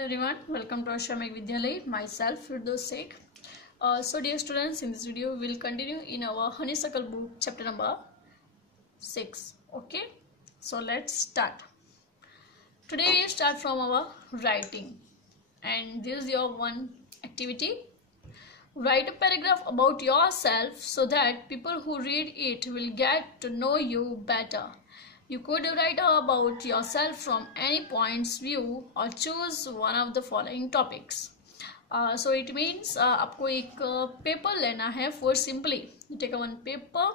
Everyone, welcome to Ashramik Vidyalay. Myself, Firdaus Sheikh. So dear students, in this video we will continue in our Honeysuckle book, chapter number 6. Okay, so let's start. Today we start from our writing, and this is your one activity. Write a paragraph about yourself so that people who read it will get to know you better. You could write about yourself from any point's view or choose one of the following topics. So it means आपको एक paper लेना है for simply you take a one paper,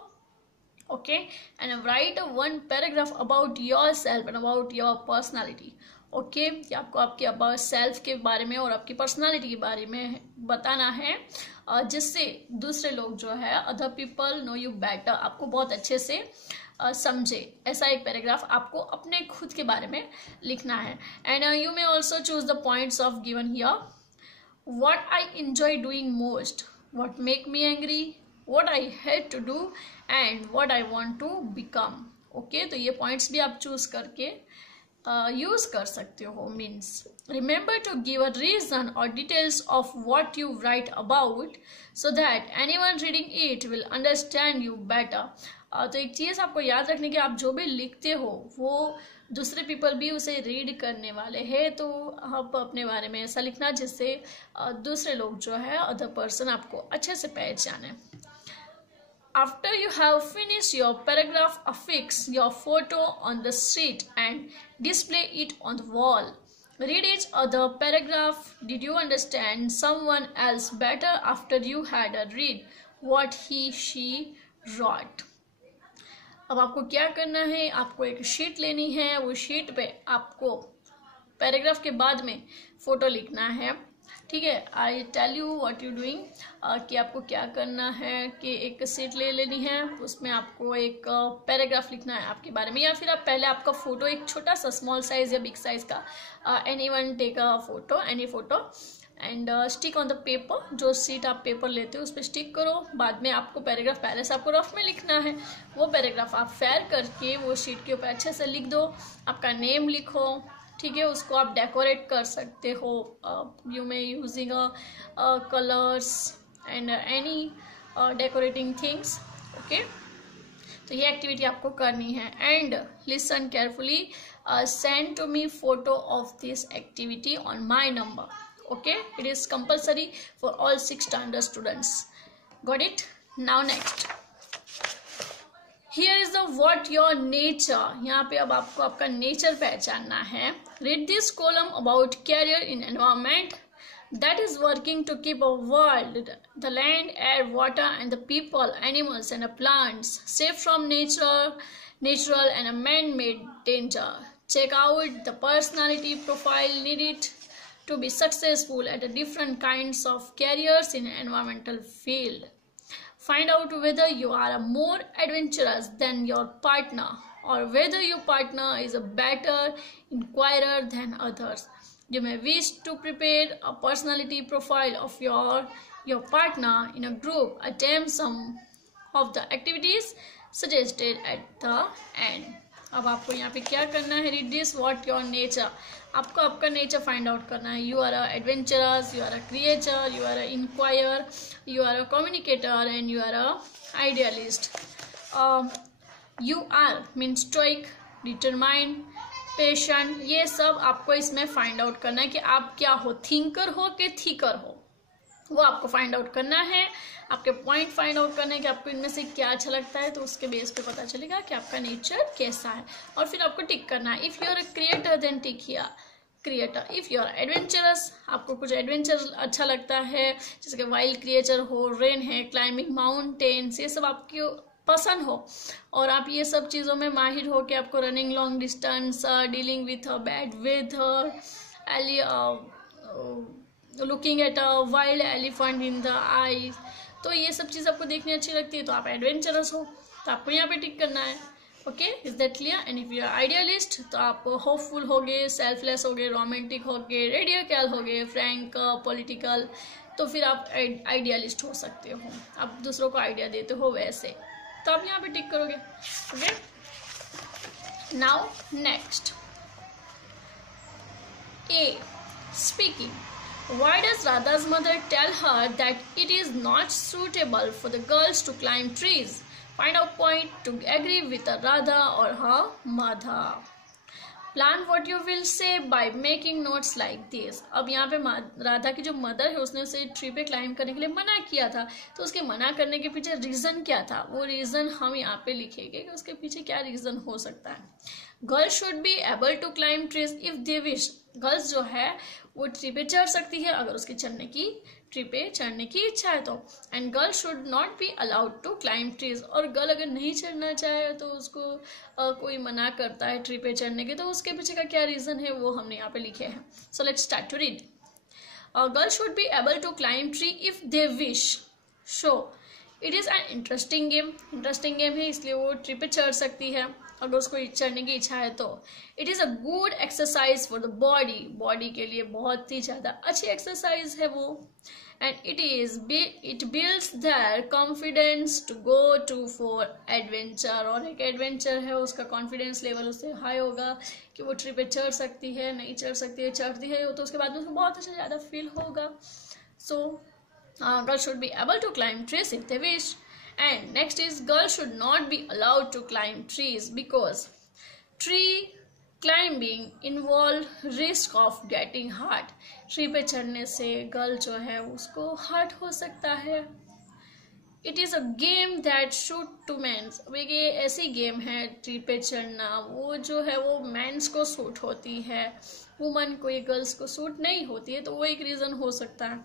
okay, and write one paragraph about yourself and about your personality. Okay कि आपको आपके about self के बारे में और आपकी पर्सनालिटी के बारे में बताना है, जिससे दूसरे लोग जो है other people know you better, आपको बहुत अच्छे से समझे। ऐसा एक पैराग्राफ आपको अपने खुद के बारे में लिखना है। And you may also choose the points of given here. What I enjoy doing most, what make me angry, what I hate to do and what I want to become. Okay, तो ये points भी आप choose करके use कर सकते हो। Means remember to give a reason और details of what you write about so that anyone reading it will understand you better. तो एक चीज़ आपको याद रखने की, आप जो भी लिखते हो वो दूसरे पीपल भी उसे रीड करने वाले हैं, तो आप अपने बारे में ऐसा लिखना जिससे दूसरे लोग जो है अदर पर्सन आपको अच्छे से पहचाने। After you have finished your paragraph, affix your photo on the sheet and display it on the wall. Read each other paragraph. Did you understand someone else better after you had a read what he/she wrote? अब आपको क्या करना है, आपको एक sheet लेनी है, वो शीट पे आपको पैराग्राफ के बाद में फोटो लिखना है। ठीक है, I tell you what you doing, कि आपको क्या करना है कि एक शीट ले लेनी है, उसमें आपको एक पैराग्राफ लिखना है आपके बारे में, या फिर आप पहले आपका फोटो एक छोटा सा स्मॉल साइज या बिग साइज का, anyone take a photo, any photo and stick on the paper. जो शीट आप पेपर लेते हो उस पर स्टिक करो। बाद में आपको पैराग्राफ पहले से आपको रफ में लिखना है, वो पैराग्राफ आप फेयर करके वो शीट के ऊपर अच्छे से लिख दो। आपका नेम लिखो, ठीक है, उसको आप डेकोरेट कर सकते हो, you may using colours and any decorating things. Okay, तो ये एक्टिविटी आपको करनी है। And listen carefully, send to me photo of this activity on my number. Okay, it is compulsory for all 6 standard students. Got it? Now next, here is the what your nature. यहाँ पे अब आपको आपका nature पहचानना है। Read this column about career in environment that is working to keep a world, the land, air, water and the people, animals and the plants safe from natural and a man-made danger. Check out the personality profile needed to be successful at the different kinds of careers in environmental field. Find out whether you are more adventurous than your partner or whether your partner is a better inquirer than others. You may wish to prepare a personality profile of your partner in a group. Attempt some of the activities suggested at the end. अब आपको यहाँ पे क्या करना है, read this what your nature, आपको आपका nature find out करना है। You are a adventurous, you are a creator, you are a inquire, you are a communicator and you are a idealist. You are mean stoic, determine, patient, ये सब आपको इसमें find out करना है कि आप क्या हो, थिंकर हो कि थीकर हो, वो आपको फाइंड आउट करना है। आपके पॉइंट फाइंड आउट करने के आपको इनमें से क्या अच्छा लगता है, तो उसके बेस पे पता चलेगा कि आपका नेचर कैसा है, और फिर आपको टिक करना है। If you are a creator then tick here creator. If you are adventurous, आपको कुछ एडवेंचर अच्छा लगता है, जैसे कि वाइल्ड क्रिएचर हो, रेन है, क्लाइंबिंग माउंटेन्स, ये सब आपको पसंद हो और आप ये सब चीज़ों में माहिर हो कि आपको running long distance, dealing with bad weather, looking at a wild elephant in the eyes, तो ये सब चीज़ आपको देखनी अच्छी लगती है, तो आप एडवेंचरस हो, तो आपको यहाँ पे टिक करना है। Okay, is that clear? And if you are idealist, तो आप होपफुल होगे, सेल्फलेस होगे, रोमांटिक होगे, रेडिकल होगे, फ्रैंक, पॉलिटिकल, तो फिर आप आइडियलिस्ट हो सकते हो, आप दूसरों को आइडिया देते हो वैसे, तो आप यहाँ पे टिक करोगे। Okay, now next, A. Speaking. Why does Radha's mother tell her that it is not suitable for the girls to climb trees? Find a point to agree with Radha or her mother. Plan what you will say by making notes like this. अब यहाँ पे राधा की जो mother है उसने उसे tree पे climb करने के लिए मना किया था, तो उसके मना करने के पीछे रीज़न क्या था, वो रीज़न हम यहाँ पे लिखेंगे कि उसके पीछे क्या रीज़न हो सकता है. Girls should be able to climb trees if they wish. Girls जो है वो ट्री पे चढ़ सकती है अगर उसकी ट्री पे चढ़ने की इच्छा है तो. And girl should not be allowed to climb trees. और गर्ल अगर नहीं चढ़ना चाहे तो उसको कोई मना करता है ट्री पे चढ़ने के, तो उसके पीछे का क्या रीज़न है वो हमने यहाँ पे लिखे हैं. So let's start to read. Girl should be able to climb tree if they wish. So it is an interesting game है इसलिए वो ट्री पे चढ़ सकती है अगर उसको चढ़ने की इच्छा है तो. It is a good exercise for the body के लिए बहुत ही ज़्यादा अच्छी एक्सरसाइज है वो. And it builds their confidence to go to for adventure. और एक एडवेंचर है उसका कॉन्फिडेंस लेवल उससे हाई होगा कि वो ट्री पे चढ़ सकती है, नहीं चढ़ सकती है, चढ़ती है तो उसके बाद में उसको बहुत अच्छा ज़्यादा फील होगा. So girl should be able to climb trees if they wish. And next is girls should not be allowed to climb trees because tree climbing involve risk of getting hurt. Tree पे चढ़ने से girl जो है उसको hurt हो सकता है. It is a game that suit to men's. ये ऐसी गेम है ट्री पे चढ़ना वो जो है वो मेंस को सूट होती है, वुमन को, ये गर्ल्स को सूट नहीं होती है, तो वो एक रीज़न हो सकता है.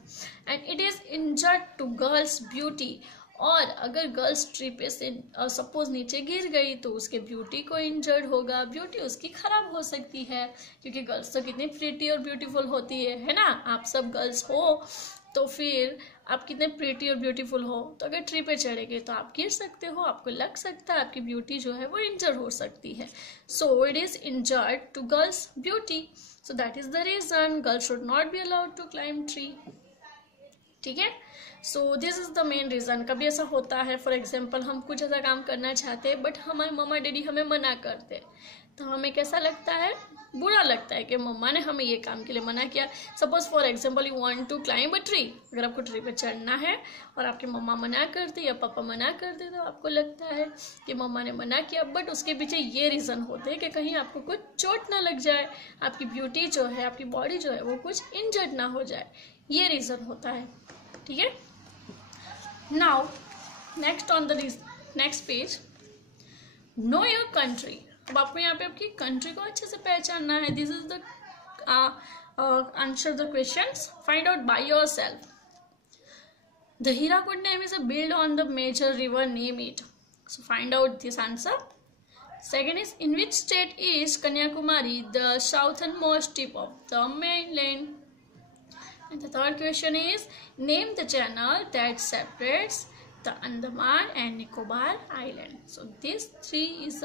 And it is injured to girls beauty. और अगर गर्ल्स ट्री पे से सपोज नीचे गिर गई तो उसके ब्यूटी को इंजर्ड होगा, ब्यूटी उसकी खराब हो सकती है क्योंकि गर्ल्स तो कितनी प्रीटी और ब्यूटीफुल होती है ना. आप सब गर्ल्स हो तो फिर आप कितने प्रीटी और ब्यूटीफुल हो, तो अगर ट्री पे चढ़ेंगे तो आप गिर सकते हो, आपको लग सकता है, आपकी ब्यूटी जो है वो इंजर हो सकती है. So it is injured to girls beauty. So that is the reason girls should not be allowed to climb tree. ठीक है. So this is the main reason. कभी ऐसा होता है फॉर एग्जाम्पल हम कुछ ऐसा काम करना चाहते हैं बट हमारे मम्मा डैडी हमें मना करते हैं, तो हमें कैसा लगता है, बुरा लगता है कि मम्मा ने हमें ये काम के लिए मना किया. Suppose for example you want to climb a tree. अगर आपको ट्री पे चढ़ना है और आपकी मम्मा मना करती या पापा मना करते तो आपको लगता है कि मम्मा ने मना किया, बट उसके पीछे ये रीज़न होते हैं कि कहीं आपको कुछ चोट ना लग जाए, आपकी ब्यूटी जो है, आपकी बॉडी जो है वो कुछ इंजर्ड ना हो जाए, ये रीज़न होता है. ठीक है. Now next on the next page, know your country. अब आपको यहाँ पे आपकी कंट्री को अच्छे से पहचानना है. This is the answer the questions. Find out by yourself. The Hirakud name is a build on the major river, name it. So find out this answer. Second is, in which state is Kanyakumari, the southernmost tip of the mainland? And the third question is, name the channel that separates the Andaman and Nicobar Island. So these three is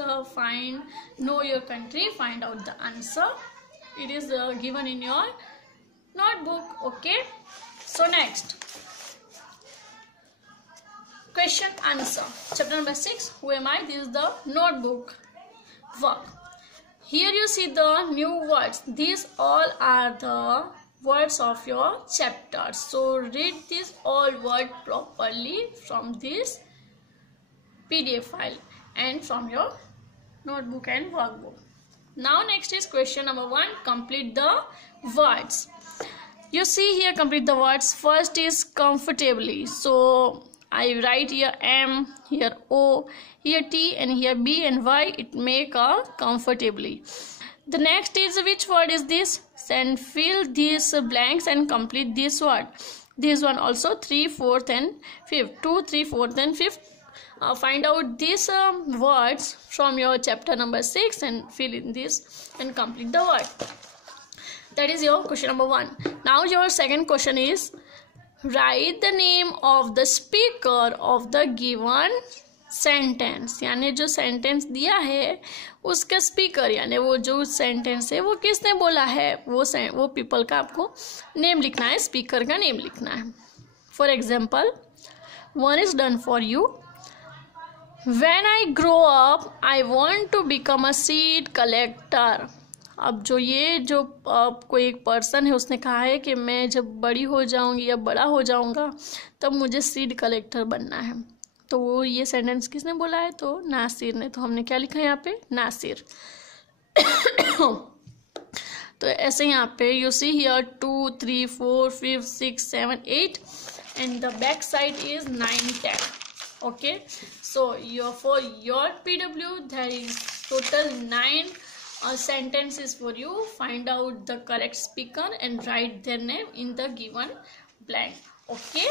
know your country, find out the answer. It is given in your notebook. Okay. So next question answer. Chapter number 6. Who am I? This is the notebook work. Here you see the new words. These all are the words of your chapter. So read this all word properly from this PDF file and from your notebook and workbook. Now next is question number 1. Complete the words. You see here, complete the words. First is comfortably. So I write here M, here O, here T, and here B and Y. It make a comfortably. The next is, which word is this? And fill these blanks and complete this word. This one also 3, 4th and 5th. 2, 3, 4th and 5th. Find out these words from your chapter number 6 and fill in this and complete the word. That is your question number 1. Now your second question is, write the name of the speaker of the given sentence. यानी जो sentence दिया है उसका speaker, यानी वो जो sentence है वो किसने बोला है, वो पीपल का आपको नेम लिखना है, स्पीकर का नेम लिखना है. For example, 1 is done for you. When I grow up, I want to become a seed collector. अब जो ये जो कोई एक पर्सन है उसने कहा है कि मैं जब बड़ी हो जाऊंगी या बड़ा हो जाऊंगा तब मुझे सीड कलेक्टर बनना है। तो वो ये सेंटेंस किसने बोला है? तो नासिर ने। तो हमने क्या लिखा है यहाँ पे? नासिर। तो ऐसे यहाँ पे you see here 2, 3, 4, 5, 6, 7, 8 and the back side is 9, 10. Okay, so for your PW there is total 9 sentences for you. Find out the correct speaker and write their name in the given blank. Okay,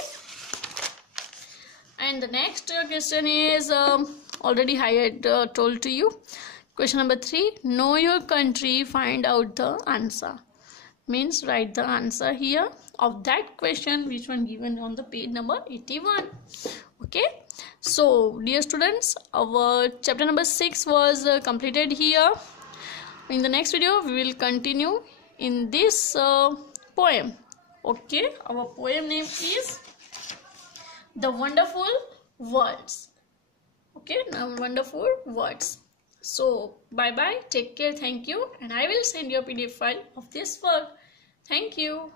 and the next question is already I had told to you. Question number 3, know your country, find out the answer. Means write the answer here of that question which one given on the page number 81. Okay, so dear students, our chapter number 6 was completed here. In the next video we will continue in this poem. Okay, our poem name is The Wonderful Words. Okay, now Wonderful Words. So bye bye, take care, thank you, and I will send you a PDF file of this work. Thank you.